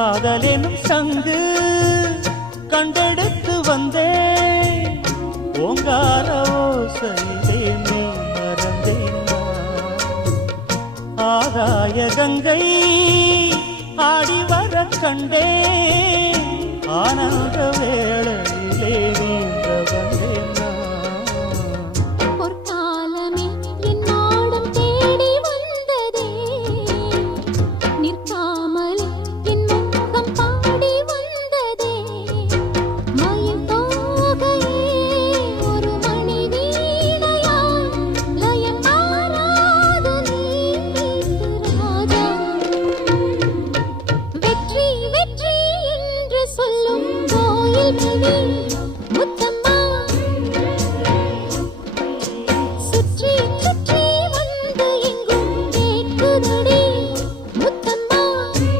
காதலெனும் சங்கு கண்டெடுத்து வந்தேன் ஓங்கார ஓசையிலே நீ மறந்தேன் ஆகாய கங்கை ஆடி வர கண்டேன் ஆனந்த வேளை